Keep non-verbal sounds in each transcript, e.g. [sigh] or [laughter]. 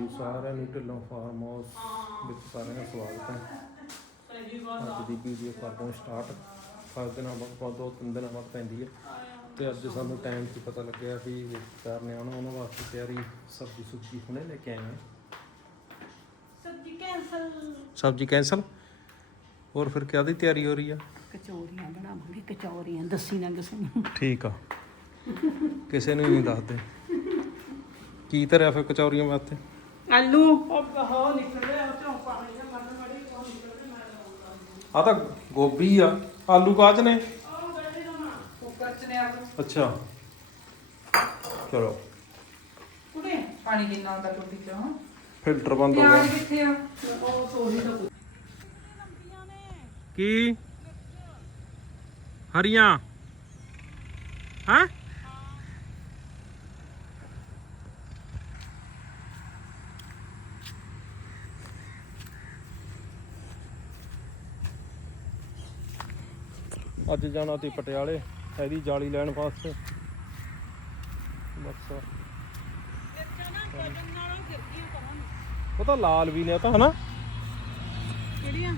ਜੀ ਸਾਰਿਆਂ ਨੂੰ ਢਿੱਲੋਂ ਫਾਰਮ ਹਾਊਸ ਵਿੱਚ ਸਾਰਿਆਂ ਦਾ ਸਵਾਗਤ ਹੈ। ਅੱਜ ਦੀ ਵੀਡੀਓ ਕਰਦੇ ਹਾਂ ਸਟਾਰਟ ਫਸਟ ਦਿਨਾਂ ਬਾਅਦ ਦੋ ਤਿੰਨ ਦਿਨਾਂ ਬਾਅਦ ਪੈਂਦੀ ਹੈ ਤੇ ਅੱਜ ਸਾਨੂੰ ਟਾਈਮ 'ਤੇ ਪਤਾ ਲੱਗਿਆ ਵੀ ਰਿਸ਼ਤੇਦਾਰ ਨੇ ਆਉਣਾ ਉਹਨਾਂ ਵਾਸਤੇ ਤਿਆਰੀ ਸਬਜ਼ੀ ਸੁਬਜ਼ੀ ਹੁਣੇ ਲੈ ਕੇ ਆਏ ਹਾਂ। ਸਬਜ਼ੀ ਕੈਂਸਲ ਸਬਜ਼ੀ ਕੈਂਸਲ ਹੋਰ ਫਿਰ ਕਿਆ ਦੀ ਤਿਆਰੀ ਹੋ ਰਹੀ ਆ? ਕਚੌਰੀਆਂ ਬਣਾਵਾਂਗੇ ਕਚੌਰੀਆਂ ਦੱਸੀ ਨਾ ਕਿਸੇ ਨੂੰ। ਠੀਕ ਆ। ਕਿਸੇ ਨੂੰ ਨਹੀਂ ਦੱਸਦੇ। ਕੀ ਧਰਿਆ ਫਿਰ ਕਚੌਰੀਆਂ ਵਾਸਤੇ? ਆਲੂ। ਉਹ ਹੋ ਨਿਕਲ ਰਿਹਾ ਉਹ ਚੋਂ ਪਾਣੀ ਦਾ ਮਨ ਮੜੀ ਉਹ ਨਿਕਲ ਰਿਹਾ ਆ ਤਾਂ ਗੋਭੀ ਆ। ਆਲੂ ਕਾਚ ਨੇ ਉਹ ਬੜੇ ਦਾ ਕੁੱਕਰ ਚ ਨੇ? ਆਲੂ ਅੱਛਾ। ਚਲੋ। ਕੁੜੇ ਪਾਣੀ ਕਿੰਨਾ ਹੁੰਦਾ ਟੁੱਟੀ ਚੋਂ ਫਿਲਟਰ ਬੰਦ ਹੋ ਗਿਆ। ਪਿਆਜ਼ ਕਿੱਥੇ ਆ ਉਹ ਸੋਰੀ ਦਾ ਕੀ? ਹਰੀਆਂ। ਹਾਂ? ਅੱਜ ਜਾਣਾ ਤੇ ਪਟਿਆਲੇ ਇਹਦੀ ਜਾਲੀ ਲੈਣ ਵਾਸਤੇ। ਬਸ। ਉਹ ਤਾਂ ਲਾਲ ਵੀ ਨੇ ਉਹ ਤਾਂ ਹਨਾ? ਕਿਹੜੀਆਂ?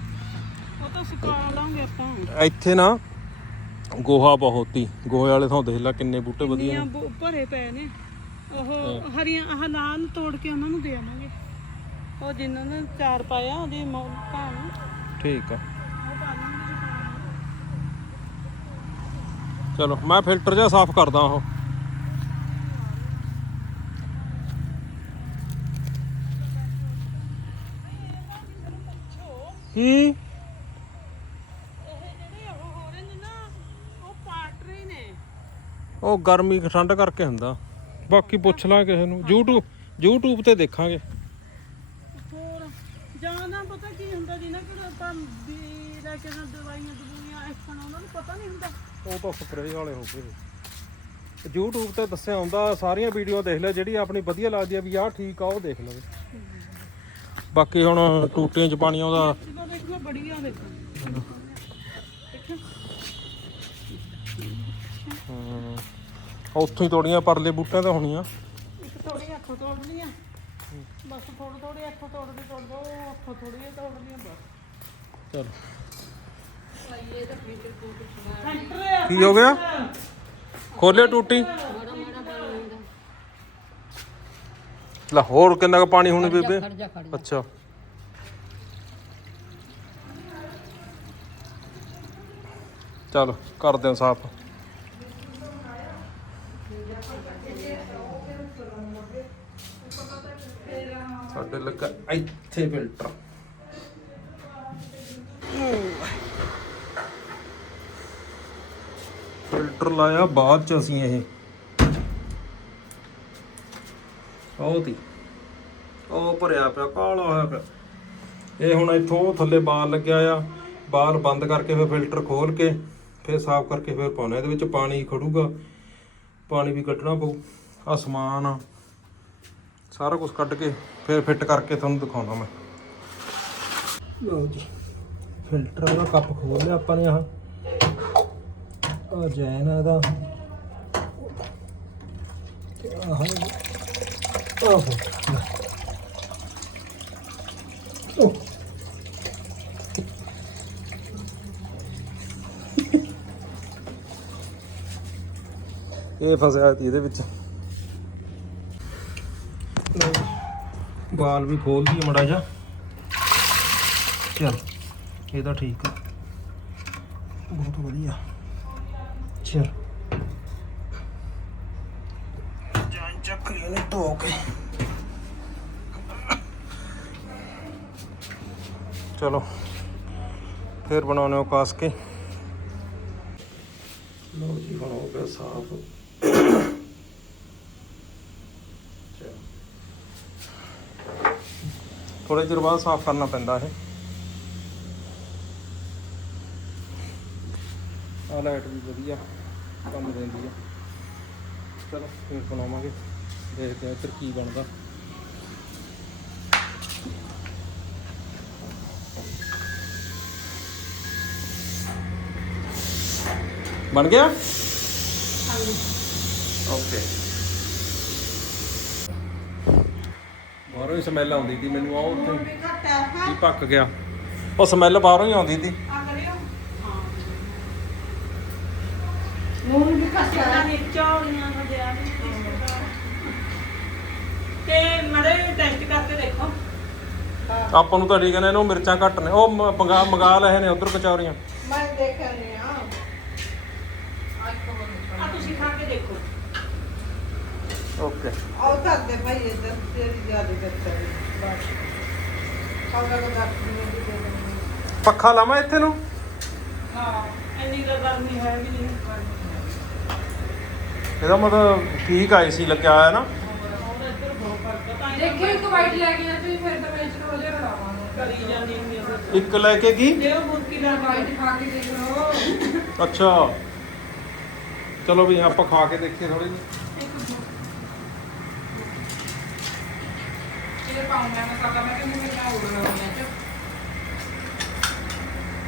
ਉਹ ਤਾਂ ਸੁਕਾ ਲਾਂਗੇ ਆਪਾਂ। ਇੱਥੇ ਨਾ ਗੋਹਾ ਬਹੁਤ ਹੀ ਗੋਹੇ ਵਾਲੇ ਥਾਂ ਦੇਖ ਲੈ ਕਿੰਨੇ ਬੂਟੇ ਵਧੀਆ ਨੇ। ਭਰੇ ਪਏ ਨੇ। ਉਹ ਹਰੀਆਂ ਆਹ ਲਾਲ ਤੋੜ ਕੇ ਉਹਨਾਂ ਨੂੰ ਦੇ ਆਵਾਂਗੇ। ਉਹ ਜਿਨ੍ਹਾਂ ਨੇ ਚਾਰ ਪਾਇਆ ਉਹਦੀ ਭੈਣ। ਠੀਕ ਆ। ਚਲੋ ਮੈਂ ਫਿਲਟਰ ਜਿਹਾ ਸਾਫ਼ ਕਰਦਾ ਉਹ। ਹੋ? ਉਹ ਗਰਮੀ ਠੰਡ ਕਰਕੇ ਹੁੰਦਾ। ਬਾਕੀ ਪੁੱਛ ਲਾਂ ਕਿਸੇ ਨੂੰ। YouTube YouTube ਤੇ ਦੇਖਾਂਗੇ। ਹੋਰ ਜਾਂ ਨਾ ਪਤਾ ਕੀ ਹੁੰਦਾ ਜੀ ਨਾ ਕਿ ਆਪਾਂ ਵੀ ਲੈ ਕੇ ਨਾ ਦਵਾਈਆਂ ਦਵਾਈਆਂ ਐਕਸ਼ਨ ਉਹਨਾਂ ਨੂੰ ਪਤਾ ਨਹੀਂ ਹੁੰਦਾ। ਉਹ ਤਾਂ ਸਪਰੇਅ ਵਾਲੇ ਹੋ ਗਏ। YouTube ਤੇ ਦੱਸਿਆ ਹੁੰਦਾ ਸਾਰੀਆਂ ਵੀਡੀਓ ਦੇਖ ਲੈ ਜਿਹੜੀ ਆਪਣੀ ਵਧੀਆ ਲੱਗਦੀ ਆ ਵੀ ਆਹ ਠੀਕ ਆ ਉਹ ਦੇਖ ਲਵੇ। ਬਾਕੀ ਹੁਣ ਟੂਟੀਆਂ 'ਚ ਪਾਣੀ ਆਉਂਦਾ। ਜਦੋਂ ਦੇਖੋ ਬੜੀਆਂ ਦੇਖੋ। ਦੇਖੋ ਹਮ, ਉੱਥੋਂ ਹੀ ਤੋੜੀਆਂ ਪਰਲੇ ਬੂਟਿਆਂ ਤੇ ਹੋਣੀਆਂ। ਇੱਕ ਥੋੜੀ ਅੱਖੋਂ ਤੋੜ ਲੀਆਂ ਬਸ ਥੋੜੀ ਥੋੜੀ ਅੱਖੋਂ ਤੋੜਦੇ ਤੋੜਦੇ ਉਹ ਅੱਖੋਂ ਥੋੜੀ ਤੋੜ ਲੀਆਂ ਬਸ। ਚਲ। ਕੀ ਹੋ ਗਿਆ? ਖੋਲੇ ਟੂਟੀ? ਲੈ ਹੋਰ ਕਿੰਨਾ ਕੁ ਪਾਣੀ ਹੋਣੀ ਬੇਬੇ? ਅੱਛਾ। ਚਲ ਕਰਦੇ ਹਾਂ ਸਾਫ਼। ਸਾਡੇ ਲੱਗਾ ਇੱਥੇ ਫਿਲਟਰ। ਫਿਲਟਰ ਲਾਇਆ, ਬਾਅਦ ਚ ਅਸੀਂ ਇਹ। ਬਹੁਤ ਹੀ ਉਹ ਭਰਿਆ ਪਿਆ, ਕਾਲਾ ਹੋਇਆ ਪਿਆ। ਇਹ ਹੁਣ ਇੱਥੋਂ ਥੱਲੇ ਬਾਲ ਲੱਗਿਆ ਆ। ਬਾਲ ਬੰਦ ਕਰਕੇ ਫਿਰ ਫਿਲਟਰ ਖੋਲ ਕੇ, ਫਿਰ ਸਾਫ਼ ਕਰਕੇ ਫਿਰ ਪਾਉਣਾ। ਇਹਦੇ ਵਿੱਚ ਪਾਣੀ ਖੜੂਗਾ। ਪਾਣੀ ਵੀ ਕੱਢਣਾ ਪਊ। ਆ। ਸਾਰਾ ਕੁਝ ਕੱਢ ਕੇ ਫਿਰ ਫਿੱਟ ਕਰਕੇ ਤੁਹਾਨੂੰ ਦਿਖਾਉਣਾ ਮੈਂ। ਲਓ ਜੀ। ਫਿਲਟਰ ਦਾ ਕੱਪ ਖੋਲ ਲਿਆ ਆਪਾਂ ਨੇ ਆਹ। ਆ ਜੈਨ ਆ ਇਹਦਾ। ਤੇ ਆਹ ਆਹੋ ਉਹ ਇਹ ਫਸਿਆ ਸੀ ਇਹਦੇ ਵਿੱਚ। ਬਾਲ ਵੀ ਖੋਲ ਦਈਏ ਮੜਾ ਜਾ ਚਲ ਇਹ ਤਾਂ ਠੀਕ ਆ। ਬਹੁਤ ਵਧੀਆ। ਚਲ ਜਾਂ ਚੱਕ ਇਹਨੂੰ ਧੋ ਕੇ ਚਲੋ ਫਿਰ ਬਣਾਉਣੇ ਉਹ ਕਾਸ ਕੇ। ਲਓ ਜੀ ਹੁਣ ਹੋ ਗਿਆ ਸਾਫ਼। ਥੋੜੇ ਚਿਰ ਬਾਅਦ ਸਾਫ਼ ਕਰਨਾ ਪੈਂਦਾ ਇਹ। ਆ ਲਾਈਟ ਵੀ ਵਧੀਆ। ਕੰਮ ਦਿੰਦੀ ਆ। ਚਲੋ ਫਿਰ ਬਣਾਵਾਂਗੇ। ਦੇਖਦੇ ਆ ਇੱਧਰ ਕੀ ਬਣਦਾ। ਬਣ ਗਿਆ? ਓਕੇ। ਬਾਹਰੋਂ ਹੀ ਸਮੈਲ ਆਉਂਦੀ ਸੀ ਮੈਨੂੰ ਉਹ ਉੱਥੇ ਕੀ ਪੱਕ ਗਿਆ? ਉਹ ਸਮੈਲ ਬਾਹਰੋਂ ਹੀ ਆਉਂਦੀ ਸੀ ਆ ਕਰਿਓ ਹਾਂ ਵੀ ਹੈ ਦਾ ਤੇ ਮੜੇ ਟੈਸਟ ਕਰਕੇ ਦੇਖੋ। ਆਪਾਂ ਨੂੰ ਤਾਂ ਠੀਕ ਨੇ ਇਹਨੂੰ ਮਿਰਚਾਂ ਘੱਟ ਨੇ। ਉਹ ਮ- ਮੰਗਾ ਮੰਗਾ ਲਏ ਨੇ ਉਧਰ ਕਚੌਰੀਆਂ। ਮੈਂ ਆ। ਅੱਜ ਤੋਂ ਆ ਤੁਸੀਂ ਖਾ ਕੇ ਦੇਖੋ। ਓਕੇ। ਆਉ ਕਰਦੇ ਭਾਈ ਇੱਧਰ ਤੇਰੀ ਜ਼ਿਆਦਾ ਕਰਤਾ ਬਸ। ਖਾਣਾ ਦਾ ਡਾਕਟਰ ਨੇ ਵੀ ਦੇ ਦੇਣੀ ਪੱਖਾ ਲਾਵਾਂ ਇੱਥੇ ਨੂੰ? ਹਾਂ ਇੰਨੀ ਤਾਂ ਗਰਮੀ ਹੈ ਵੀ ਨਹੀਂ ਇਹਦਾ ਮਤਲਬ ਠੀਕ ਆਈ ਸੀ ਲੱਗਿਆ ਹੋਇਆ ਨਾ। ਉਹਦਾ ਆ, ਦੇਖਿਓ ਇੱਕ ਵਾਈਟ ਲੈ ਕੇ ਜਾਂਦੇ ਫਿਰ ਤਾਂ ਮੈਂ ਚਲੋ ਜੇ ਬਣਾਵਾਂਗੇ ਕਰੀ ਜਾਂਦੀ ਹੁੰਦੀ ਆ ਇੱਕ ਲੈ ਕੇ ਕੀ? ਲਿਓ ਬੁਰਕੀ ਲੈ ਵਾਈਟ ਖਾ ਕੇ ਦੇਖ ਲਓ। ਅੱਛਾ। ਚਲੋ ਵੀ ਆਪਾਂ ਖਾ ਕੇ ਦੇਖੀਏ ਥੋੜੀ ਜਿਹੀ। ਇਹ ਪਾਉਂਗਾ ਮਸਾਲਾ ਮੈਂ ਨਾਲ ਉੜਨਾ ਹੋਣਾ ਚ।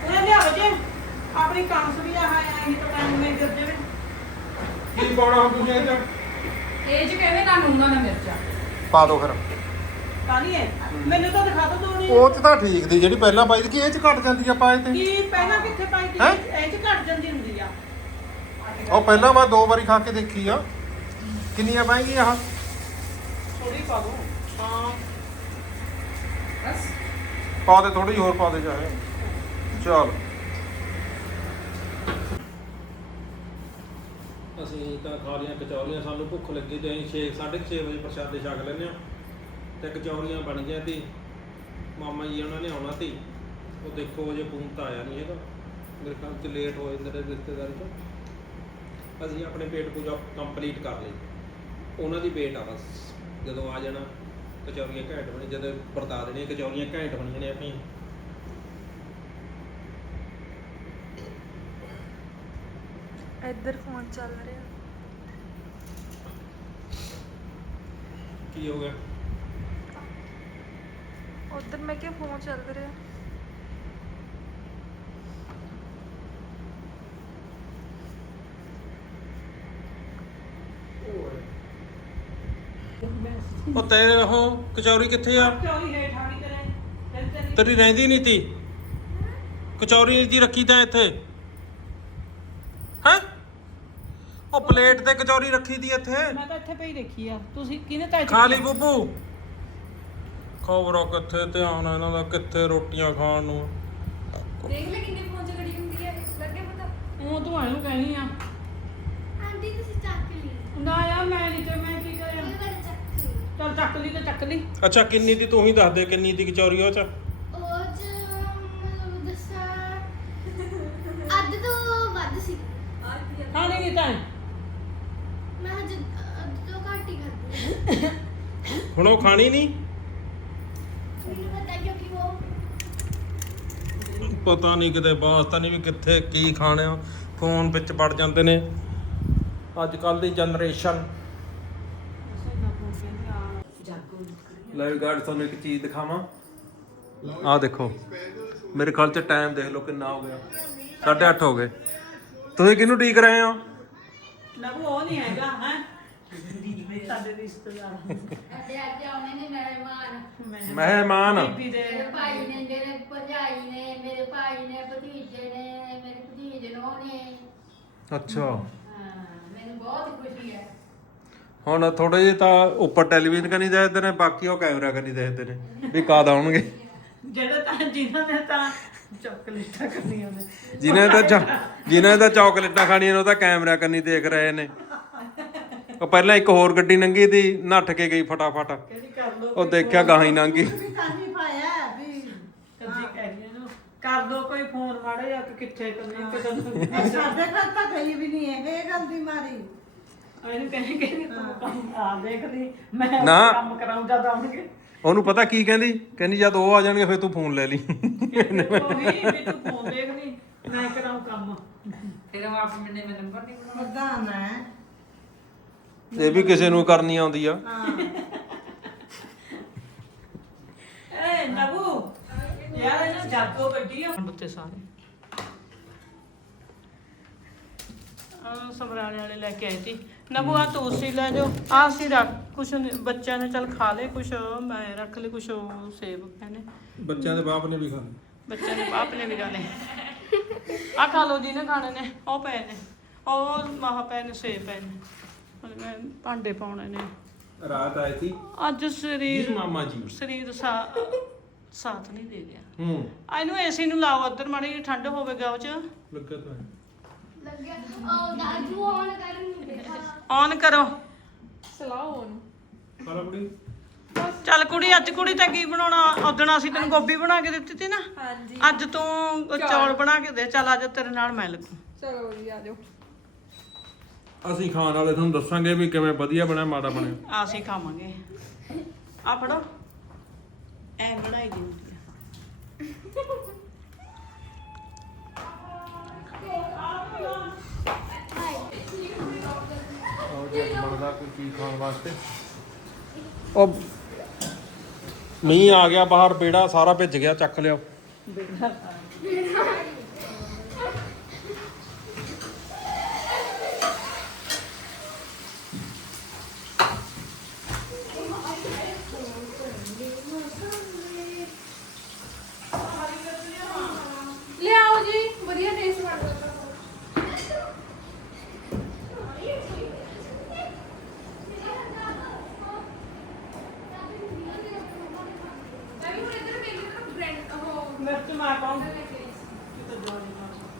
ਉਹਨੇ ਲਿਆ ਬਜੇ ਆਪਣੀ ਕਾਂਸ ਵੀ ਆ ਹੈ ਇਹ ਤਾਂ ਟਾਈਮ ਨਹੀਂ ਕਰ ਜਾਵੇ ਕੀ ਪਾਉਣਾ ਹੁਣ ਤੁਸੀਂ ਇਹ ਚ? ਇਹ ਚ ਕਹਿੰਦੇ ਨਾ ਨੂੰਗਾ ਨਾ ਮਿਰਚਾ। ਪਾ ਦਿਓ ਫਿਰ। ਕਾਲੀ ਹੈ ਮੈਨੂੰ ਤਾਂ ਦਿਖਾ ਦੋ ਦੋਣੀ ਉਹ ਚ ਤਾਂ ਠੀਕ ਦੀ ਜਿਹੜੀ ਪਹਿਲਾਂ ਪਾਈ ਸੀ ਕਿ ਇਹ ਚ ਘਟ ਜਾਂਦੀ ਆ ਪਾਏ ਤੇ? ਕੀ ਪਹਿਲਾਂ ਕਿੱਥੇ ਪਾਈ ਸੀ? ਹੈਂ? ਇਹ ਚ ਘਟ ਜਾਂਦੀ ਹੁੰਦੀ ਆ। ਉਹ ਪਹਿਲਾਂ ਮੈਂ ਦੋ ਵਾਰੀ ਖਾ ਕੇ ਦੇਖੀ ਆ। ਕਿੰਨੀਆਂ ਪਾਏਗੀ ਆਹ? ਥੋੜੀ ਪਾ ਦੋ। ਹਾਂ। ਬਸ ਪਾ ਦੇ ਥੋੜੀ ਹੋਰ ਪਾ ਦੇ ਚਾਹੇ ਚਲ। ਅਸੀਂ ਤਾਂ ਖਾ ਲੀਆਂ ਕਚੌਰੀਆਂ, ਸਾਨੂੰ ਭੁੱਖ ਲੱਗੀ ਤੇ ਅਸੀਂ 6 6:30 ਵਜੇ ਪ੍ਰਸ਼ਾਦੇ ਛਕ ਲੈਂਦੇ ਹਾਂ ਤੇ ਕਚੌਰੀਆਂ ਬਣ ਗਈਆਂ ਤੇ ਮਾਮਾ ਜੀ ਉਹਨਾਂ ਨੇ ਆਉਣਾ ਸੀ ਉਹ ਦੇਖੋ ਅਜੇ ਫੋਨ ਤਾਂ ਆਇਆ ਨਹੀਂ ਹੈਗਾ। ਮੇਰੇ ਖਿਆਲ ਚ ਲੇਟ ਹੋ ਜਾਂਦੇ ਨੇ ਰਿਸ਼ਤੇਦਾਰੀ ਤੋਂ ਅਸੀਂ ਆਪਣੇ ਪੇਟ ਪੂਜਾ ਕੰਪਲੀਟ ਕਰ ਲਈ। ਉਹਨਾਂ ਦੀ ਵੇਟ ਆ ਬਸ। ਜਦੋਂ ਆ ਜਾਣਾ, ਕਚੌਰੀਆਂ ਘੈਂਟ ਬਣੀ ਜਦੋਂ ਵਰਤਾ ਦੇਣੀਆਂ ਕਚੌਰੀਆਂ ਘੈਂਟ ਬਣੀਆਂ ਨੇ ਆਪਣੀ ਇੱਧਰ ਫੋਨ ਚੱਲ ਰਿਹਾ। ਕੀ ਹੋ ਗਿਆ? ਉੱਧਰ ਮੈਂ ਕਿਹਾ ਫੋਨ ਚੱਲ ਰਿਹਾ। ਉਹ ਤੇਰੇ ਉਹ ਕਚੌਰੀ ਕਿੱਥੇ ਆ? ਚੌਰੀ ਹੇਠ ਆਣੀ ਕਰੇ ਫਿਰ ਤੇਰੀ ਰਹਿੰਦੀ ਨਹੀਂ ਤੀ। ਕਚੌਰੀ ਨਹੀਂ ਤੀ ਰੱਖੀ ਤਾਂ ਇੱਥੇ ਹੈ ਉਹ ਪਲੇਟ ਤੇ ਕਚੌਰੀ ਰੱਖੀ ਦੀ ਇੱਥੇ? ਮੈਂ ਤਾਂ ਇੱਥੇ ਪਈ ਦੇਖੀ ਆ। ਤੁਸੀਂ ਕਿਹਨੇ ਤਾਂ ਖਾ ਲਈ ਬੁੱਬੂ? ਖਬਰੋ ਕਿੱਥੇ ਧਿਆਨ ਆ ਇਹਨਾਂ ਦਾ ਕਿੱਥੇ ਰੋਟੀਆਂ ਖਾਣ ਨੂੰ? ਦੇਖ ਲੈ ਕਿੰਨੇ ਫੋਨ ਚ ਲੜੀ ਹੁੰਦੀ ਹੈ ਲੱਗੇ ਪਤਾ? ਉਹ ਤੂੰ ਆਇਓ ਕਹਿਣੀ ਆ। ਆਂਟੀ ਤੁਸੀਂ ਚੱਕ ਲਈ ਨਾ ਯਾਰ ਮੈਂ ਨਹੀਂ ਤੇ ਮੈਂ ਕੀ ਕਰਿਆ ਇਹ ਚੱਕ ਲਈ ਚੱਲ ਚੱਕ ਲਈ ਤੇ ਚੱਕ ਲਈ। ਅੱਛਾ ਕਿੰਨੀ ਦੀ ਤੂੰ ਹੀ ਦੱਸ ਦੇ ਕਿੰਨੀ ਦੀ ਕਚੌਰੀ ਉਹ ਚ? ਉਹ ਚ ਮੈਨੂੰ ਦੱਸਾਂ। ਅੱਧ ਤੋਂ ਵੱਧ ਸੀ। ਹਾਂ ਨਹੀਂ ਤਾਂ ਮੈਂ ਹਜੇ ਅੱਧ ਤੋਂ ਘੱਟ ਹੀ ਖਾਧੀ ਹੁਣ ਉਹ ਖਾਣੀ ਨਹੀਂ? ਮੈਨੂੰ ਪਤਾ ਕਿਉਂਕਿ ਉਹ ਪਤਾ ਨਹੀਂ ਕਿਤੇ ਵਾਸਤਾ ਨਹੀਂ ਵੀ ਕਿੱਥੇ ਕੀ ਖਾਣਿਆ ਫੋਨ ਵਿੱਚ ਵੜ ਜਾਂਦੇ ਨੇ। ਅੱਜ ਕੱਲ ਦੀ ਜਨਰੇਸ਼ਨ ਲੈ ਗਾਰਡ ਤੁਹਾਨੂੰ ਇੱਕ ਚੀਜ਼ ਦਿਖਾਵਾਂ। ਆਹ ਦੇਖੋ ਮੇਰੇ ਖਿਆਲ ਚ ਟਾਈਮ ਦੇਖ ਲਓ ਕਿੰਨਾ ਹੋ ਗਿਆ। 8:30 ਹੋ ਗਏ। ਤੁਸੀਂ ਕਿਹਨੂੰ ਡੀਕ ਰਹੇ ਹੋ? ਨਾ ਉਹ ਨਹੀਂ ਹੈਗਾ ਹੈ? ਸਾਡੇ ਰਿਸ਼ਤੇਦਾਰ। ਸਾਡੇ ਅੱਜ ਆਉਣੇ ਨੇ ਮਹਿਮਾਨ। ਮਹਿਮਾਨ। ਬੀਬੀ ਦੇ। ਮੇਰੇ ਭਾਈ ਨੇ ਮੇਰੇ ਭਰਜਾਈ ਨੇ ਮੇਰੇ ਭਾਈ ਨੇ ਭਤੀਜੇ ਨੇ ਮੇਰੇ ਭਤੀਜੇ ਨੋ ਨੇ। ਅੱਛਾ। ਹਾਂ ਮੈਨੂੰ ਬਹੁਤ ਖੁਸ਼ੀ ਹੈ। ਹੁਣ ਥੋੜੇ ਜਿਹੇ ਤਾਂ ਉੱਪਰ ਟੈਲੀਵਿਜ਼ਨ ਕਰਨੀ ਦੇਖਦੇ ਨੇ ਬਾਕੀ ਉਹ ਕੈਮਰਾ ਕਰਨੀ ਦੇਖਦੇ ਨੇ ਵੀ ਕਦ ਆਉਣਗੇ। ਜਿਹੜੇ ਤਾਂ ਜਿਨ੍ਹਾਂ ਨੇ ਤਾਂ ਚਾਕਲੇਟਾਂ ਕਰਨੀਆਂ ਨੇ। ਜਿਨ੍ਹਾਂ ਦਾ ਚਾ- ਜਿਨ੍ਹਾਂ ਦਾ ਚਾਕਲੇਟਾਂ ਖਾਣੀਆਂ ਨੇ ਉਹ ਤਾਂ ਕੈਮਰਾ ਕਰਨੀ ਦੇਖ ਰਹੇ ਨੇ। ਉਹ ਪਹਿਲਾਂ ਇੱਕ ਹੋਰ ਗੱਡੀ ਲੰਘੀ ਦੀ ਨੱਠ ਕੇ ਗਈ ਫਟਾਫਟ। ਕਹਿੰਦੀ ਕਰ ਲੋ ਉਹ ਦੇਖਿਆ ਗਾਹਾਂ ਹੀ ਲੰਘੀ ਕਾਹੀ ਪਾਇਆ ਵੀ। ਕੱਜੀ ਕਹਿ ਰਹੀ ਇਹਨੂੰ ਕਰ ਦੋ ਕੋਈ ਫੋਨ ਮਾੜੇ ਜਾਂ ਕਿ ਕਿੱਥੇ ਕਰਨੀ ਕਿਦਾਂ ਸਾਡੇ ਘਰ ਤਾਂ ਗਈ ਵੀ ਨਹੀਂ ਹੈ ਇਹ ਗੱਲ ਦੀ ਮਾਰੀ। ਇਹਨੂੰ ਕਹਿੰਦੀ ਕਿ ਤੂੰ ਕੰਮ ਆ ਦੇਖ ਲਈ ਮੈਂ ਨਾ। ਕੰਮ ਕਰਾਉਂ ਜਦ ਆਉਣਗੇ। ਉਹਨੂੰ ਪਤਾ ਕੀ ਕਹਿੰਦੀ? ਕਹਿੰਦੀ ਜਦ ਉਹ ਆ ਜਾਣਗੇ ਫਿਰ ਤੂੰ ਫੋਨ ਲੈ ਲਈ। ਉਹੀ ਵੀ ਤੂੰ ਫੋਨ ਦੇਖ ਲਈ। ਮੈਂ ਕਰਾਉਂ ਕੰਮ। ਫਿਰ ਉਹ ਆਪ ਮੈਨੇ ਮੈਂ ਨੰਬਰ ਨਹੀਂ ਬਣਾਉਣਾ। ਪ੍ਰਧਾਨ ਹੈ। ਇਹ ਵੀ ਕਿਸੇ ਨੂੰ ਕਰਨੀ ਆਉਂਦੀ ਆ। ਏ ਨਬੂ ਯਾਰ ਇਹਨੂੰ ਜਾਗੋ ਵੱਡੀ ਆ। ਬੱਤੇ ਸਾਰੇ। ਆ ਸਮਰਾਲੇ ਵਾਲੇ ਲੈ ਕੇ ਆਏ ਸੀ। ਨਬੂ ਆ ਤੂੰ ਸੀ ਲੈ ਜੋ ਆ ਸੀ ਰੱਖ। ਕੁਛ ਨੀ- ਬੱਚਿਆਂ ਨੇ ਚੱਲ ਖਾ ਲਏ ਕੁਛ ਮੈਂ ਰੱਖ ਲਏ ਕੁਛ ਉਹ ਸੇਬ ਨੇ ਬੱਚਿਆਂ ਦੇ ਬਾਪ ਨੇ ਵੀ ਖਾਣੇ ਬੱਚਿਆਂ ਦੇ ਬਾਪ ਨੇ ਵੀ ਲਏ। ਆ ਖਾ ਲਓ ਜਿਹਨੇ ਖਾਣੇ ਨੇ ਉਹ ਪਏ ਨੇ। ਉਹ ਮਾਹ ਪਏ ਨੇ ਸੇਬ ਪਏ ਨੇ। ਹੁਣ ਮੈਂ ਭਾਂਡੇ ਪਾਉਣੇ ਨੇ। ਰਾਤ ਆਈ ਸੀ? ਅੱਜ ਸਰੀਰ ਮਾਮਾ ਜੀ। ਸਰੀਰ ਸਾ- ਸਾਥ ਨਹੀਂ ਦੇ ਰਿਹਾ। ਹੂੰ। ਆ ਇਹਨੂੰ ਏਸੀ ਨੂੰ ਲਾਓ ਅੰਦਰ ਮਾੜੀ ਜਿਹੀ ਠੰਡ ਹੋਵੇਗਾ ਉਹ ਚ। ਲੱਗਾ ਤਾਂ ਹੈ। ਲੱਗਿਆ। ਉਹ ਦਾਜੂ ਆਨ ਕਰਨ ਨੂੰ ਦੇਖਾ ਔਨ ਕਰੋ। ਚਲਾਓ ਉਹਨੂੰ ਪਰ ਆਪਣੀ। ਚੱਲ ਕੁੜੀ ਅੱਜ ਕੁੜੀ ਤਾਂ ਕੀ ਬਣਾਉਣਾ? ਉਦਣ ਅਸੀਂ ਤੈਨੂੰ ਗੋਭੀ ਬਣਾ ਕੇ ਦਿੱਤੀ ਸੀ ਨਾ। ਹਾਂਜੀ। ਅੱਜ ਤੂੰ ਚੌਲ ਬਣਾ ਕੇ ਦੇ। ਚੱਲ ਅੱਜ ਤੇਰੇ ਨਾਲ ਮੈਂ ਲੱਗੂ। ਚਲੋ ਜੀ ਆ ਜਾਓ। ਅਸੀਂ ਖਾਣ ਵਾਲੇ ਤੁਹਾਨੂੰ ਦੱਸਾਂਗੇ ਵੀ ਕਿਵੇਂ ਵਧੀਆ ਬਣਿਆ ਮਾੜਾ ਬਣਿਆ। ਅਸੀਂ ਖਾਵਾਂਗੇ। ਆ ਫੜੋ। ਐ ਬਣਾਈ ਦੀ ਹੁੰਦੀ ਆ। ਬਣਦਾ ਕੋਈ ਚੀਜ਼ ਖਾਣ ਵਾਸਤੇ? ਉਹ ਮੀਂਹ ਆ ਗਿਆ ਬਾਹਰ ਬੇੜਾ ਸਾਰਾ ਭਿੱਜ ਗਿਆ ਚੱਕ ਲਿਓ ਲਿਆਓ ਜੀ ਵਧੀਆ ਟੇਸਟ ਬਣਦਾ ਮਿਰਚ ਮੈਂ ਪਾਉਂਗੀ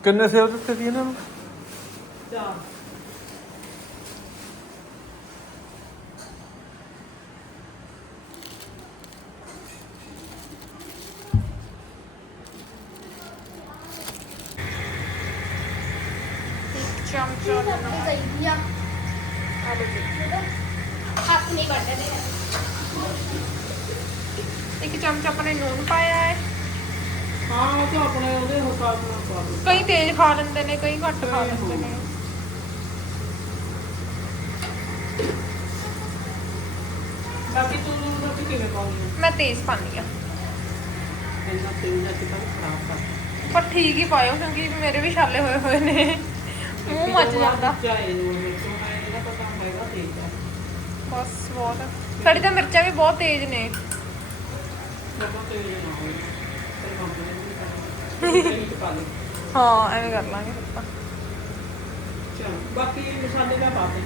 ਕਿੰਨੇ ਸੇਬ ਦਿੱਤੇ ਸੀ ਇਹਨਾਂ ਨੂੰ ਚਾਰ ਚਮਚਾ ਗਈ ਆ ਹੱਥ ਨਹੀਂ ਕੱਢਦੇ ਇੱਕ ਚਮਚਾ ਆਪਣੇ ਨੂਨ ਪਾਇਆ ਹੈ ਹਾਂ ਉਹ ਤਾਂ ਆਪਣੇ ਉਹਦੇ ਹਿਸਾਬ ਨਾਲ ਪਾ ਦੋ ਕਈ ਤੇਜ਼ ਖਾ ਲੈਂਦੇ ਨੇ ਕਈ ਘੱਟ ਖਾ ਲੈਂਦੇ ਨੇ ਬਾਕੀ ਤੂੰ ਨੂੰ ਰੋਟੀ ਕਿਵੇਂ ਪਾਉਂਗੀ ਮੈਂ ਤੇਜ਼ ਪਾਉਂਦੀ ਆ ਖਰਾਬ ਕਰ ਪਰ ਠੀਕ ਹੀ ਪਾਇਓ ਕਿਉਂਕਿ ਮੇਰੇ ਵੀ ਛਾਲੇ ਹੋਏ ਹੋਏ ਨੇ। ਮੂੰਹ ਮੱਚ ਜਾਂਦਾ। ਚਾਹੇ ਨੂੰ ਮਿਰਚ ਮੈਂ ਇਹਦਾ ਪਤਾ ਹੈਗਾ ਤੇਜ਼ ਆ ਬਸ ਬਹੁਤ। ਸਾਡੀ ਤਾਂ ਮਿਰਚਾਂ ਵੀ ਬਹੁਤ ਤੇਜ਼ ਨੇ। ਬਹੁਤ ਤੇਜ਼ ਨਾ ਹੋਵੇ ਤੇ ਕੰਪਨੀ ਨਹੀਂ ਪਾ ਲਈ ਹਾਂ ਐਵੇਂ ਕਰ ਲਾਂਗੇ ਆਪਾਂ। ਚਲ ਬਾਕੀ ਮਸਾਲੇ ਦਾ ਪਾ ਦੇ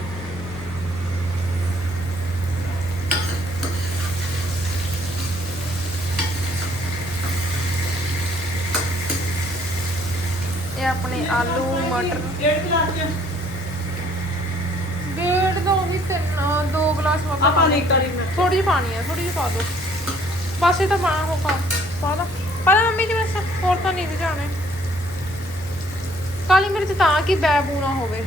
ਆਪਣੇ ਆਲੂ ਮਟਰ। ਡੇਢ ਗਲਾਸ ਚ ਡੇਢ ਦੋ ਵੀ ਤਿੰਨ ਅਹ ਦੋ ਗਲਾਸ ਆ ਵਾਲਾ ਪਾਣੀ ਕਰੀ ਮੈਂ ਥੋੜੀ ਜਿਹੀ ਪਾਣੀ ਆ ਥੋੜੀ ਜਿਹੀ ਪਾ ਦੋ ਬਸ ਇਹ ਤਾਂ ਪਾਣਾ ਹੋਗਾ ਪਾ ਦਾ। ਪਾ ਦਾ ਮੰਮੀ ਜੀ ਬਸ ਹੋਰ ਤਾਂ ਨਹੀਂ ਜਾਣੇ। ਕਾਲੀ ਮਿਰਚ ਤਾਂ ਕਿ ਬੈਬੂ ਨਾ ਹੋਵੇ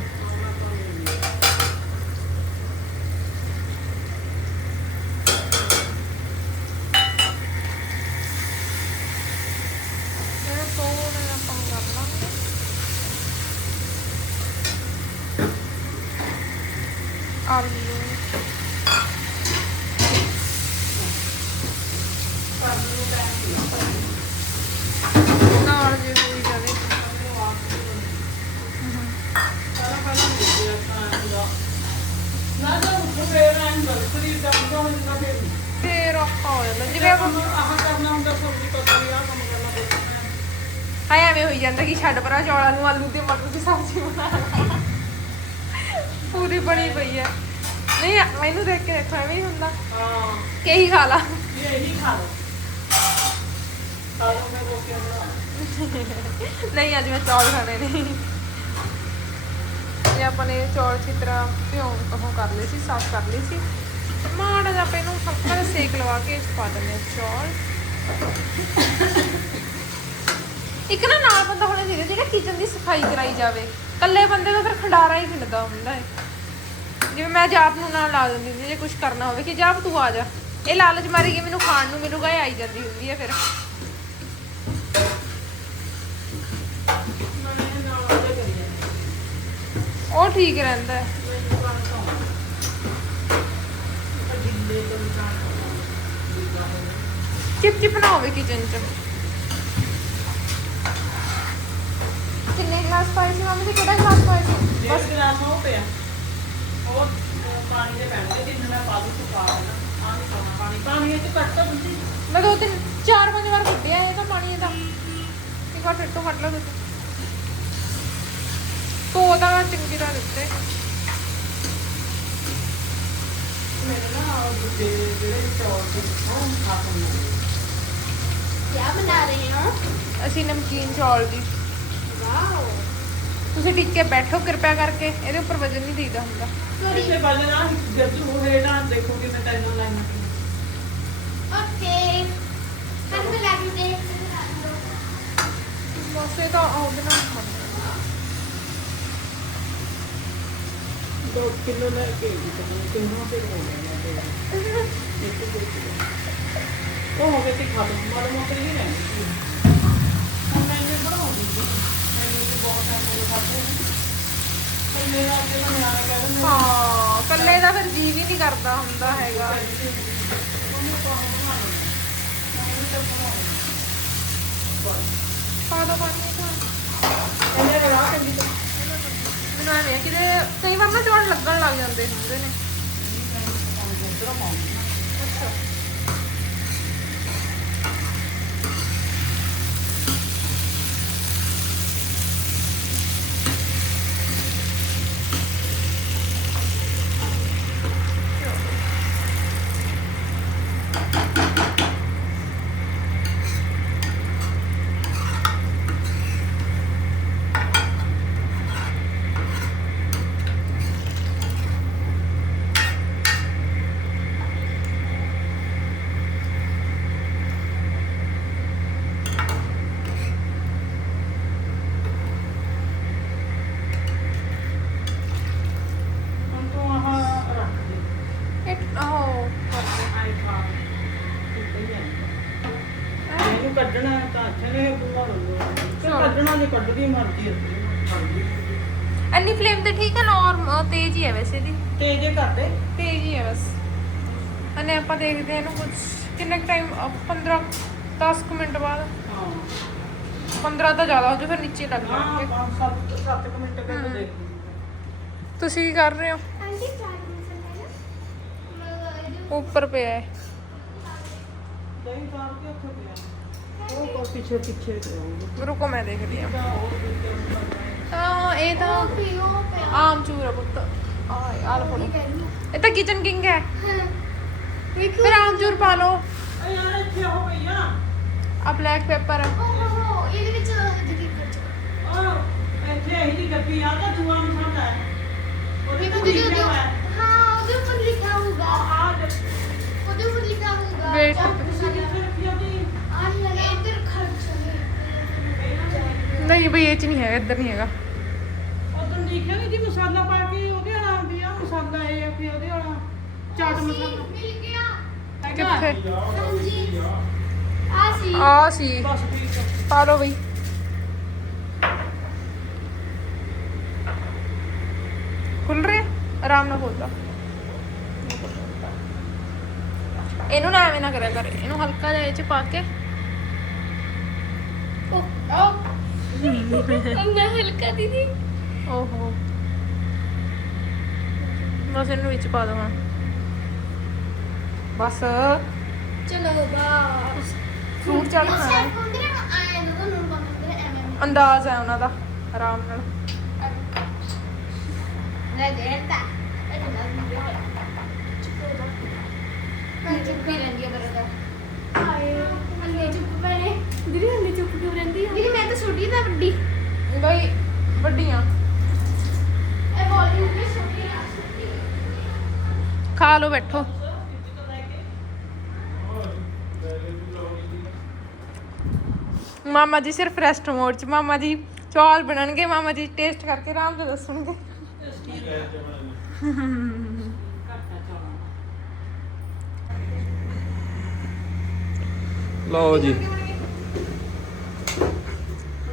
ਇਹ ਥੋੜਾ ਜਿਹਾ ਆਪਾਂ ਕਰ ਲਾਂਗੇ ਆਲੂ ਨਾਲ ਜੇ ਹੋਈ ਜਾਵੇ ਸਾਰਾ ਪਹਿਲਾਂ ਦੇ ਦਿੱਤਾ ਨਾ ਤਾਂ ਉੱਠ ਫੇਰ ਆਂ ਬਲ ਸਰੀਰ ਦਾ ਹੁੰਦਾ ਹੁੰਦਾ ਫੇਰ ਨੀ। ਫੇਰ ਔਖਾ ਹੋ ਜਾਂਦਾ ਜਿਵੇਂ ਜਿਵੇਂ ਆਪਾਂ ਆਹ ਕਰਨਾ ਹੁੰਦਾ ਸਬਜ਼ੀ ਪਤਾ ਵੀ ਆਹ ਕੰਮ ਕਰਨਾ ਪੈਂਦਾ ਹਾਏ ਐਵੇਂ ਹੋਈ ਜਾਂਦਾ ਕਿ ਛੱਡ ਪਰਾਂ ਚੌਲਾਂ ਨੂੰ ਆਲੂ ਤੇ ਮਟਰ ਦੀ ਸਬਜ਼ੀ ਬਣਾ ਲਾ। ਪੂਰੀ ਬਣੀ ਪਈ ਹੈ। ਨਹੀਂ ਮੈਨੂੰ ਦੇਖ ਕੇ ਦੇਖੋ ਐਵੇਂ ਹੀ ਹੁੰਦਾ। ਹਾਂ। ਕਿ ਇਹੀ ਖਾ ਲਾ। ਇਹ ਖਾ ਲਓ। ਮੈਂ ਨਹੀਂ ਅੱਜ ਮੈਂ ਚੌਲ ਖਾਣੇ ਨੇ। ਇਹ ਆਪਾਂ ਨੇ ਚੌਲ ਤਰ੍ਹਾਂ ਭਿਉਂ ਉਹ ਕਰ ਲਏ ਸੀ ਸਾਫ਼ ਕਰ ਲਏ ਸੀ। ਮਾੜਾ ਜਿਹਾ ਆਪਾਂ ਇਹਨੂੰ ਸੇਕ ਲਵਾ ਕੇ 'ਚ ਪਾ ਦਿੰਦੇ ਹਾਂ ਚੌਲ। ਇੱਕ ਨਾ ਨਾਲ ਬੰਦਾ ਹੋਣਾ ਚਾਹੀਦਾ ਜਿਹੜਾ ਕਿਚਨ ਦੀ ਸਫ਼ਾਈ ਕਰਾਈ ਜਾਵੇ। ਇਕੱਲੇ ਬੰਦੇ ਦਾ ਫਿਰ ਖੰਡਾਰਾ ਹੀ ਖਿੰਡਦਾ ਹੁੰਦਾ ਹੈ ਜਿਵੇਂ ਮੈਂ ਜਾਪ ਨੂੰ ਨਾਲ ਲਾ ਦਿੰਦੀ ਹੁੰਦੀ ਜੇ ਕੁਝ ਕਰਨਾ ਹੋਵੇ ਕਿ ਜਾਪ ਤੂੰ ਆ ਜਾ। ਇਹ ਲਾਲਚ ਮਾਰੀ ਕਿ ਮੈਨੂੰ ਖਾਣ ਨੂੰ ਮਿਲੂਗਾ, ਇਹ ਆਈ ਜਾਂਦੀ ਹੁੰਦੀ ਹੈ ਫਿਰ। ਉਹ ਠੀਕ ਰਹਿੰਦਾ ਹੈ। ਚਿਪ ਚਿਪ ਨਾ ਹੋਵੇ ਕਿਚਨ ਚ। ਕਿੰਨੇ ਗਲਾਸ ਪਾਏ ਸੀ ਮੰਮੀ ਜੀ? ਕਿਹੜਾ ਗਲਾਸ ਪਾਏ ਸੀ? ਬਸ ਗ੍ਰਾਮ ਉਹ ਪਿਆ। ਉਹ ਪਾਣੀ ਦੇ ਪੈਣਗੇ ਤਿੰਨ ਮੈਂ ਪਾ ਦੂੰ ਸੁਕਾ ਦੇਣਾ ਆਹ ਨਹੀਂ ਪਾਉਣਾ ਪਾਣੀ ਪਾਣੀ ਇਹ ਚ ਕੱਟ ਤਾ ਤੁਸੀਂ ਮੈਂ ਦੋ ਤਿੰਨ ਚਾਰ ਪੰਜ ਵਾਰ ਕੱਢਿਆ ਇਹ ਤਾਂ ਪਾਣੀ ਇਹਦਾ ਇੱਕ ਵਾਰ ਫਿਰ ਤੋਂ ਕੱਢ ਲਓ ਤੁਸੀਂ ਧੋ ਤਾਂ ਚੰਗੀ ਤਰ੍ਹਾਂ ਦਿੱਤੇ ਮੇਰੇ ਨਾ ਉਹ ਦੂਜੇ ਜਿਹੜੇ ਚੌਲ ਦੇ ਉਹ ਖਾਪਣ ਨੂੰ क्या बना रहे हो ਅਸੀਂ ਨਮਕੀਨ ਚੌਲ ਦੀ वाओ ਤੁਸੀਂ ਟਿੱਕੇ ਬੈਠੋ ਕਿਰਪਾ ਕਰਕੇ ਇਹਦੇ ਉੱਪਰ ਵਜਨ ਨਹੀਂ ਦੇਈਦਾ ਹੁੰਦਾ ਪਿੱਛੇ ਬਜਨ ਆ ਜਦ ਤੂੰ ਹੋਏ ਨਾ ਦੇਖੋਗੇ ਮੈਂ ਤੈਨੂੰ ਲਾਈਨ ਓਕੇ ਸਾਨੂੰ ਲੱਗ ਦੇ ਮੋਸੇ ਤਾਂ ਆਉਂਦੇ ਨਾ ਦੋ ਕਿਲੋ ਲੈ ਕੇ ਕਿੰਨਾ ਤੇ ਹੋ ਗਿਆ ਉਹ ਹੋ ਗਏ ਤੇ ਖਾ ਲਓ ਮਾਲੂਮ ਹੋ ਨਹੀਂ ਰਹਿੰਦੀ ਮੈਂ ਇਹ ਬਣਾਉਂਦੀ ਬਹੁਤ ਟਾਈਮ ਹੋ ਗਿਆ ਖਾਤੇ ਪਰ ਮੇਰਾ ਅੱਗੇ ਤਾਂ ਨਿਆਣਾ ਕਹਿ ਦਿੰਦੇ ਹਾਂ ਕੱਲੇ ਦਾ ਫਿਰ ਜੀ ਵੀ ਨਹੀਂ ਕਰਦਾ ਹੁੰਦਾ ਹੈਗਾ। ਪਾ ਦੋ ਪਾਣੀ ਇਹ ਤਾਂ ਇਹਨੇ ਰਾਹ ਕੰਦੀ ਤੋਂ ਮੈਨੂੰ ਐਵੇਂ ਆ ਕਿ ਕਈ ਵਾਰ ਨਾ ਚੌਲ ਲੱਗਣ ਲੱਗ ਜਾਂਦੇ ਹੁੰਦੇ ਨੇ ਅੱਛਾ ਹੁਣ ਤੂੰ ਆਹ ਰੱਖ ਦੇ ਇੱਕ ਉਹ ਆਈ ਖਾ ਇਹਨੂੰ ਕੱਢਣਾ ਤਾਂ ਅੱਛਾ ਨੇ ਪੂਰਾ ਰੋਲੋ ਕੱਢਣਾ ਜੇ ਕੱਢਦੀ ਮਰਜ਼ੀ ਹੈ ਇੰਨੀ ਫਲੇਮ ਤੇ ਠੀਕ ਹੈ ਬਹੁਤ ਤੇਜ਼ ਹੀ ਹੈ ਵੈਸੇ ਦੀ ਤੇਜ਼ ਕਰਦੇ ਤੇਜ਼ ਹੀ ਹੈ ਬਸ। ਅਨੇ ਆਪਾਂ ਦੇਖਦੇ ਹਾਂ ਇਹਨੂੰ ਕੁਝ ਟਾਈਮ 15 10 ਮਿੰਟ ਬਾਅਦ। ਹਾਂ। 15 ਤਾਂ ਜ਼ਿਆਦਾ ਹੋ ਜੂ ਫਿਰ ਨੀਚੇ ਲੱਗ ਜਾਣਗੇ। 7 7 ਮਿੰਟ ਕਰਕੇ ਦੇਖ ਤੁਸੀਂ ਕੀ ਕਰ ਰਹੇ ਹੋ? ਉੱਪਰ ਪਿਆ ਹੈ। ਦਹੀਂ ਕਾੜ ਕੇ ਉੱਥੇ ਪਿਆ। ਉਹ ਪਿੱਛੇ ਪਿੱਛੇ ਰੁਕੋ ਮੈਂ ਦੇਖਦੀ ਹਾਂ। ਤਾਂ ਇਹ ਤਾਂ पियो पे ਆਮ ਚੂਰ ਆ ਪੁੱਤ ਆਏ ਆਲ ਫੜੋ ਇਹ ਤਾਂ ਕਿਚਨ ਕਿੰਗ ਹੈ देखो ਫਿਰ ਆਮ ਚੂਰ ਪਾ ਲਓ ਏ ਯਾਰ ਇੱਥੇ ਹੋ ਗਈਆਂ ਆ ਬਲੈਕ ਪੇਪਰ ਹੈ ओहो ये भी चलो देखिए कर ਉਹ ਇੱਥੇ ਇਹੀ ਦੀ ਗੱਡੀ ਆ ਤਾਂ ਦੂਆ ਨਿਸ਼ਾਨ ਹੈ ਉਹਦੇ देखो ਕੋਲ देखो ਲਿਖਿਆ देखो ਹੋਇਆ ਹੈ। हाँ उधर ऊपर लिखा होगा ਆ ਦੇ- उधर ऊपर लिखा ਨਹੀਂ ਬਈ ਇਹ ਚ ਨਹੀਂ ਹੈਗਾ ਇੱਧਰ ਨਹੀਂ ਹੈਗਾ। ਖੁੱਲ ਰਿਹਾ? ਆਰਾਮ ਨਾਲ ਖੋਲਦਾ ਇਹਨੂੰ ਨਾ ਐਵੇਂ ਨਾ ਕਰਿਆ ਕਰ ਇਹਨੂੰ ਹਲਕਾ ਜਿਹਾ ਇਹ ਚ ਪਾ ਕੇ। ਉਹ ਉਹ ਮੈਂ ਹਲਕਾ ਦੀਦੀ। ਓਹੋ। ਬਸ ਇਹਨੂੰ ਵਿੱਚ ਪਾ ਦਵਾਂ। ਬਸ। ਚਲੋ ਬਾਸ ਫਰੂਟ ਚੱਲ ਖਾਣਾ ਅੰਦਾਜ਼ ਹੈ ਉਹਨਾਂ ਦਾ ਆਰਾਮ ਨਾਲ। ਲੈ ਦੇਤਾ ਮੈਂ ਚੁੱਪ ਹੀ ਰਹਿੰਦੀ ਹਾਂ ਬਰਦਾ ਹਾਏ ਮੈਂ ਚੁੱਪ ਪੈਣੇ। ਦੀਦੀ ਹੰਨੇ ਚੁੱਪ ਕਿਉਂ ਰਹਿੰਦੀ ਆ? ਦੀਦੀ ਮੈਂ ਤਾਂ ਛੋਟੀ ਤਾਂ ਵੱਡੀ। ਬਈ ਵੱਡੀਆਂ। ਇਹ ਬੋਲੀ ਮੈਂ ਛੋਟੀ ਸਿਰਫ ਰੈਸਟ ਮੋਡ ਮਾਮਾ ਜੀ ਚੌਲ ਬਣਨਗੇ ਮਾਮਾ ਜੀ ਟੇਸਟ ਕਰਕੇ ਆਰਾਮ ਨਾਲ ਦੱਸਣਗੇ। ਲਓ ਜੀ।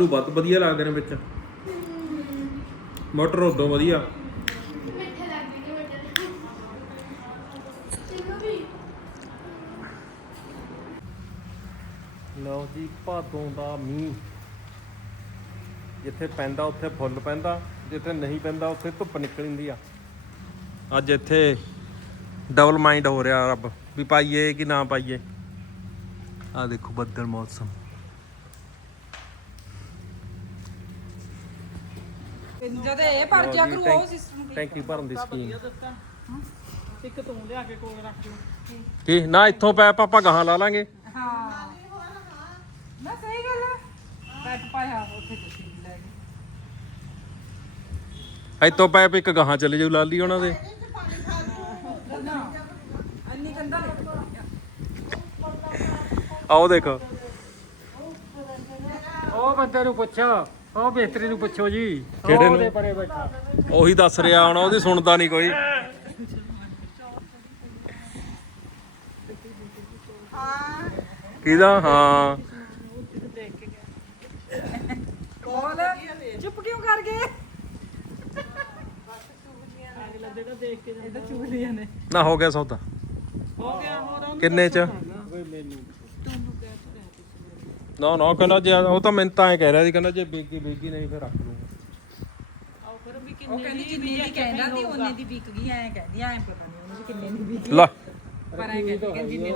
ਆਲੂ ਬਹੁਤ ਵਧੀਆ ਲੱਗਦੇ ਨੇ ਵਿੱਚ। ਮਟਰ ਉਦੋਂ ਵਧੀਆ। ਮਿੱਠੇ ਲੱਗਦੇ ਨੇ ਮਟਰ ਚਲੋ ਵੀ ਲਓ ਜੀ, ਭਾਦੋਂ ਦਾ ਮੀਂਹ। ਜਿੱਥੇ ਪੈਂਦਾ, ਉੱਥੇ ਫੁੱਲ ਪੈਂਦਾ। ਜਿੱਥੇ ਨਹੀਂ ਪੈਂਦਾ, ਉੱਥੇ ਧੁੱਪ ਨਿਕਲ ਜਾਂਦੀ ਆ। ਅੱਜ ਇੱਥੇ ਡਬਲ ਮਾਈਂਡ ਹੋ ਰਿਹਾ ਰੱਬ, ਵੀ ਪਾਈਏ ਕਿ ਨਾ ਪਾਈਏ। ਆ ਦੇਖੋ ਬੱਦਲ ਮੌਸਮ। ਜਦ ਇਹ ਭਰ ਜਾ ਕਰੂ ਉਹ ਸਿਸਟਮ ਟੈਂਕੀ ਭਰਨ ਦੀ ਸਕੀਮ। ਇੱਕ ਤੂੰ ਲਿਆ ਕੇ ਕੋਲ ਰੱਖ ਲਈ ਕੀ ਨਾ ਇੱਥੋਂ ਪੈਪ ਆਪਾਂ ਗਾਹਾਂ ਲਾ ਲਾਂਗੇ। ਹਾਂ। ਨਾ ਸਹੀ ਗੱਲ ਹੈ ਬੈਠ ਪਾਇਆ ਉੱਥੇ ਤੁਸੀਂ ਲੈ ਗਏ। ਇੱਥੋਂ ਪੈਪ ਇੱਕ ਗਾਹਾਂ ਚਲੇ ਜਾਊ ਲਾਲੀ ਉਹਨਾਂ ਦੇ। ਅੰਨੀ ਆਓ ਦੇਖੋ। ਉਹ ਬੰਦੇ ਨੂੰ ਪੁੱਛੋ। ਉਹ ਮਿਸਤਰੀ ਨੂੰ ਪੁੱਛੋ ਜੀ। ਕਿਹੜੇ ਉਹਦੇ ਨੂੰ? ਪਰੇ ਬੈਠਾ। ਉਹੀ ਦੱਸ ਰਿਹਾ ਹੁਣ ਉਹਦੀ ਸੁਣਦਾ ਨਹੀਂ ਕੋਈ। ਕਿਹਦਾ? ਹਾਂ। ਚੁੱਪ ਕਿਉਂ ਕਰ ਗਏ? ਇਹ ਤਾਂ ਚੁਗਲੀਆਂ ਨੇ ਨਾ ਹੋ ਗਿਆ ਸੌਦਾ। ਹੋ ਗਿਆ ਹੋਰ ਕਿੰਨੇ ਚ? ਨਾ ਨਾ ਕਹਿੰਦਾ ਜੇ ਉਹ ਤਾਂ ਮੈਨੂੰ ਤਾਂ ਐ ਕਹਿ ਰਿਹਾ ਸੀ ਕਹਿੰਦਾ ਜੇ ਬੀਗੀ ਬੀਗੀ ਨਹੀਂ ਫਿਰ ਰੱਖ ਲੂੰਗਾ ਆਓ ਫਿਰ ਵੀ ਉਹ ਕਿੰਨੇ ਕਹਿੰਦੀ ਜਿੰਨੀ ਦੀ ਕਹਿੰਦਾ ਉਹਨੇ ਦੀ ਵਿਕ ਗਈ ਐ ਕਹਿੰਦੀ ਐ ਪਤਾ ਨਹੀਂ ਉਹਨੂੰ ਵੀ ਕਿੰਨੇ ਦੀ ਵਿਕ ਲਾ। ਪਰ ਐ ਕਹਿੰਦੀ ਕਿ ਜਿੰਨੇ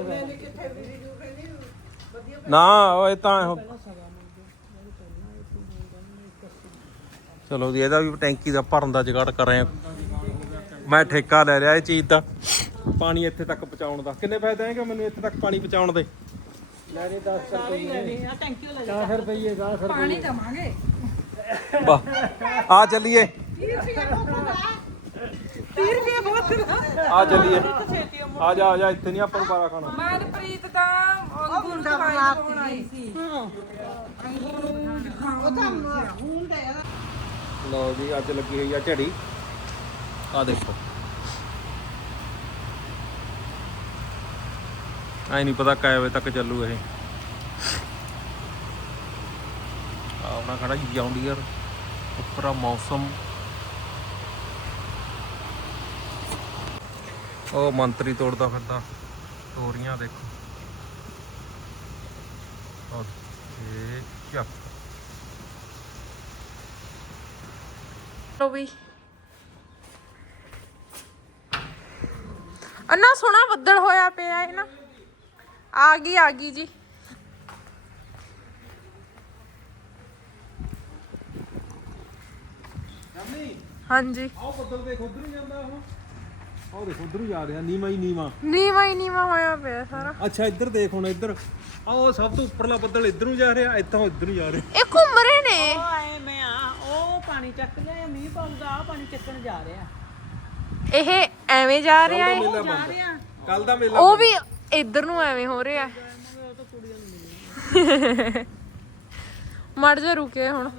ਨਾ ਉਹ ਇਹ ਤਾਂ ਉਹ- ਚਲੋ ਜੀ ਇਹਦਾ ਵੀ ਟੈਂਕੀ ਦਾ ਭਰਨ ਦਾ ਜੁਗਾੜ ਕਰ ਰਹੇ ਆ ਮੈਂ ਠੇਕਾ ਲੈ ਲਿਆ ਇਹ ਚੀਜ਼ ਦਾ। ਪਾਣੀ ਇੱਥੇ ਤੱਕ ਪਹੁੰਚਾਉਣ ਦਾ। ਕਿੰਨੇ ਪੈਸੇ ਦੇਣਗੇ ਮੈਨੂੰ ਇੱਥੇ ਤੱਕ ਪਾਣੀ ਪਹੁੰਚਾਉਣ ਦੇ? ਲੈ ਦੇ 10 ਰੁਪਏ ਆ ਟੈਂਕੀ ਲੈ 10 ਰੁਪਏ 10 ਰੁਪਏ ਪਾਣੀ ਦਵਾਂਗੇ। ਵਾਹ ਆ ਚੱਲੀਏ। 30 ਰੁਪਏ ਬਹੁਤ ਆ। ਚੱਲੀਏ। ਆ ਜਾ ਆ ਜਾ ਇੱਥੇ ਨਹੀਂ ਆਪਾਂ ਨੂੰ ਬਾਰਾ ਖਾਣਾ। ਮਨਪ੍ਰੀਤ ਤਾਂ ਉਹ ਗੁੰਡਾ ਬਣਾਈ ਸੀ। ਲਓ ਜੀ ਅੱਜ ਲੱਗੀ ਹੋਈ ਆ ਝੜੀ। ਆ ਦੇਖੋ। ਆਈ ਨਹੀਂ ਪਤਾ ਕਾਇ ਵਜੇ ਤੱਕ ਚੱਲੂ ਇਹ। ਆਉਣਾ ਖੜਾ ਜੌਂਡੀਅਰ ਉੱਪਰਾ ਮੌਸਮ। ਉਹ ਮੰਤਰੀ ਤੋੜਦਾ ਫਿਰਦਾ। ਤੋਰੀਆਂ ਦੇਖੋ। ਓਕੇ, ਚੱਕ। ਲੋ ਅੰਨਾ ਸੋਹਣਾ ਬੱਦਲ ਹੋਇਆ ਪਿਆ ਹੈ ਨਾ। ਆ ਗਈ ਆ ਗਈ ਜੀ। ਹਾਂਜੀ। ਆਹ ਬੱਦਲ ਦੇਖ ਉਧਰ ਨੂੰ ਜਾਂਦਾ ਉਹ। ਉਹ ਦੇਖ ਉਧਰ ਨੂੰ ਜਾ ਰਿਹਾ ਨੀਵਾ ਹੀ ਨੀਵਾ। ਨੀਵਾ ਹੀ ਨੀਵਾ ਹੋਇਆ ਪਿਆ ਸਾਰਾ। ਅੱਛਾ ਇੱਧਰ ਦੇਖ ਹੁਣ ਇੱਧਰ। ਆਹ ਸਭ ਤੋਂ ਉੱਪਰਲਾ ਬੱਦਲ ਇੱਧਰ ਨੂੰ ਜਾ ਰਿਹਾ ਇੱਥੋਂ ਇੱਧਰ ਨੂੰ ਜਾ ਰਿਹਾ। ਇਹ ਘੁੰਮ ਰਹੇ ਨੇ। ਉਹ ਆਏ ਮੈਂ ਆ ਉਹ ਪਾਣੀ ਚੱਕ ਲਿਆ ਮੀਂਹ ਪਾਉਂਦਾ ਆ ਪਾਣੀ ਚੱਕਣ ਜਾ ਰਿਹਾ। ਇਹ ਐਵੇਂ ਜਾ ਰਿਹਾ ਹੈ ਜਾ ਰਿਹਾ। ਕੱਲ ਦਾ ਮੇਲਾ ਉਹ ਵੀ ਇੱਧਰ ਨੂੰ ਐਵੇਂ ਹੋ ਰਿਹਾ। ਮੜ ਜਾ ਰੁਕੇ ਹੁਣ।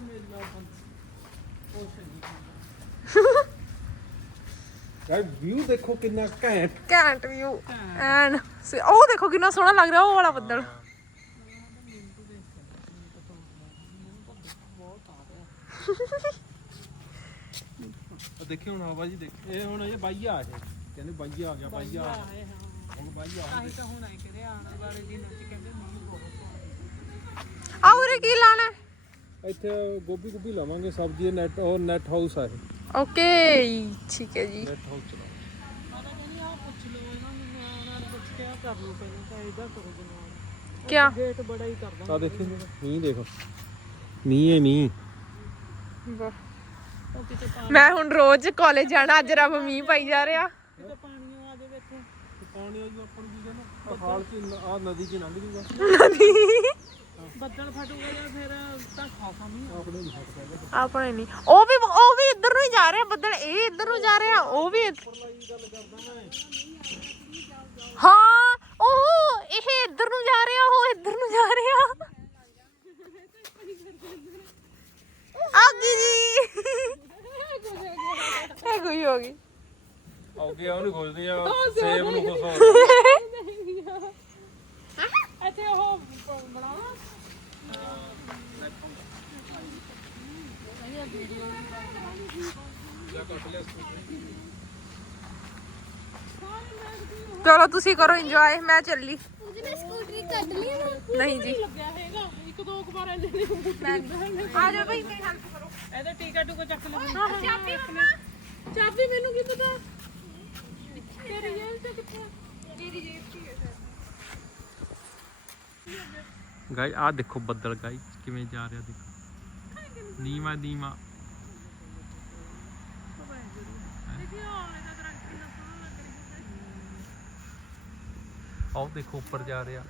ਯਾਰ ਵਿਊ ਦੇਖੋ ਕਿੰਨਾ ਘੈਂਟ। ਘੈਂਟ ਵਿਊ ਐਨ ਸ- ਉਹ ਦੇਖੋ ਕਿੰਨਾ ਸੋਹਣਾ ਲੱਗ ਰਿਹਾ ਉਹ ਵਾਲਾ ਬੱਦਲ। ਦੇਖੀ ਹੁਣ ਹਵਾ ਜੀ ਦੇਖ। ਇਹ ਹੁਣ ਇਹ ਬਾਈਆ ਆ ਇਹ ਕਹਿੰਦੇ ਬਾਈਆ ਆ ਗਿਆ ਬਾਈਆ ਆ ਗਿਆ। ਆਹੀ ਤਾਂ ਹੁਣ ਆਏ ਕਿਹੜੇ ਆਉਣ ਵਾਲੇ ਦਿਨਾਂ ਚ ਕਹਿੰਦੇ ਮੀਂਹ ਬਹੁਤ ਆ। ਉਰੇ ਕੀ ਲਾਣਾ। ਇੱਥੇ ਗੋਭੀ ਗੋਭੀ ਲਾਵਾਂਗੇ ਸਬਜ਼ੀ ਨੈਟ ਉਹ ਨੈਟ ਹਾਊਸ ਆ ਇਹ। ਓਕੇ ਠੀਕ ਹੈ ਜੀ। ਨੈਟ ਹਾਊਸ ਚਲਾ ਮਾਤਾ ਕਹਿੰਦੀ ਆ ਪੁੱਛ ਲਓ ਇਹਨਾਂ ਨੂੰ ਉਹਨਾਂ ਨੂੰ ਪੁੱਛ ਕੇ ਆ ਕਰ ਲਓ ਪਹਿਲਾਂ ਤਾਂ ਇਹਦਾ ਕਰੋ ਜਨਾਬ ਕਿਆ? ਗੇਟ ਬੜਾ ਹੀ ਕਰਦਾ। ਆ ਦੇਖੀ ਮੀਂਹ ਦੇਖੋ। ਮੀਂਹ ਹੈ ਮੀਂਹ। ਉਹ ਕਿਤੇ ਪਾ- ਮੈਂ ਹੁਣ ਰੋਜ਼ ਕਾਲਜ ਜਾਣਾ ਅੱਜ ਰੱਬ ਮੀਂਹ ਪਾਈ ਜਾ ਰਿਹਾ। ਕਿਤੇ ਪਾਣੀ ਆ ਜੀ ਆਪਾਂ ਨੂੰ ਕੀ ਕਹਿੰਦਾ ਹਾਲ ਚ ਆ ਨਦੀ ਚ ਲੰਘ ਜੂਗਾ। ਬੱਦਲ ਫਟੂਗਾ ਜਾਂ ਫਿਰ ਤਾਂ ਖਾਸਾ ਮੀਂਹ ਆਪਣੇ ਨਹੀਂ ਹਟ ਸਕਦਾ ਆਪਣੇ ਨਹੀਂ। ਉਹ ਵੀ ਉਹ ਵੀ ਇੱਧਰ ਨੂੰ ਹੀ ਜਾ ਰਿਹਾ ਬੱਦਲ। ਇਹ ਇੱਧਰ ਨੂੰ ਜਾ ਰਿਹਾ ਉਹ ਵੀ ਇੱਧ- ਹਾਂ ਉਹ ਇਹ ਇੱਧਰ ਨੂੰ ਜਾ ਰਿਹਾ ਉਹ ਇੱਧਰ ਨੂੰ ਜਾ ਰਿਹਾ। ਆ ਗਈ ਜੀ। [laughs] ਇਹ ਕੋਈ ਹੋ ਗਈ। ਅੱਗੇ ਉਹਨੂੰ ਖੋਜਦੀ ਆ ਸੇਬ ਨੂੰ ਹੋਰ ਇੱਥੇ ਉਹ ਬਣਾਉਣਾ ਚਲੋ ਤੁਸੀਂ ਕਰੋ ਇੰਜੋਏ ਮੈਂ ਚੱਲੀ। ਉਹਦੀ ਮੈਂ ਸਕੂਟਰੀ ਕੱਢ ਲਈ ਨਾ ਨਹੀਂ ਜੀ। ਲੱਗਿਆ ਹੈਗਾ। ਇੱਕ ਦੋ ਕੁ ਵਾਰ ਇਹਦੇ ਨੇ ਆ ਜਾਓ ਭਾਈ ਮੇਰੀ ਹੈਲਪ ਕਰੋ। ਇਹਦਾ ਟੀਕਾ ਟੂਕਾ ਚੱਕ ਲੈ ਚਾਬੀ ਮੰਮਾ ਚਾਬੀ ਮੈਨੂੰ ਕੀ ਪਤਾ? ਤੇਰੀ ਜੇਬ ਤੇ ਕਿੱਥੇ ਆ? ਮੇਰੀ ਜੇਬ 'ਚ ਹੀ ਹੈ ਸਰ ਗਾਈ ਆ ਦੇਖੋ ਬੱਦਲ ਗਾਈ ਕਿਵੇਂ ਜਾ ਰਿਹਾ ਦੇਖੋ। ਨੀਵਾ ਨੀਵਾ। ਆਓ ਦੇਖੋ ਉੱਪਰ ਜਾ ਰਿਹਾ।